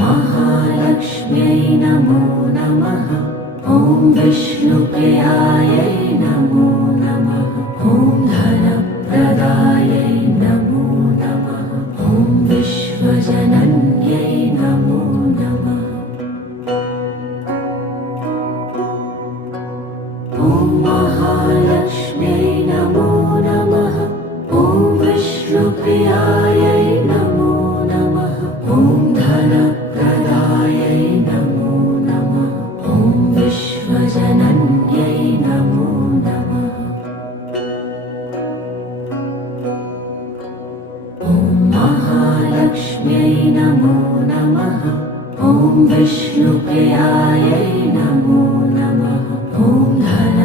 महालक्ष्म्यै नमो नमः। ॐ विष्णुप्रियायै नमो नमः। ॐ धनप्रदायै नमो नमः। ॐ विश्वजनन्यै नमो नमः। ॐ महालक्ष्म्यै नमो नमः। ॐ विष्णुप्रियायै नमो नमः। ॐ धनप्रदायै नमो नमः। ॐ विश्वजनन्यै नमो नमः। ॐ महालक्ष्म्यै नमो नमः। ॐ विष्णुप्रियायै नमो नमः। ॐ धन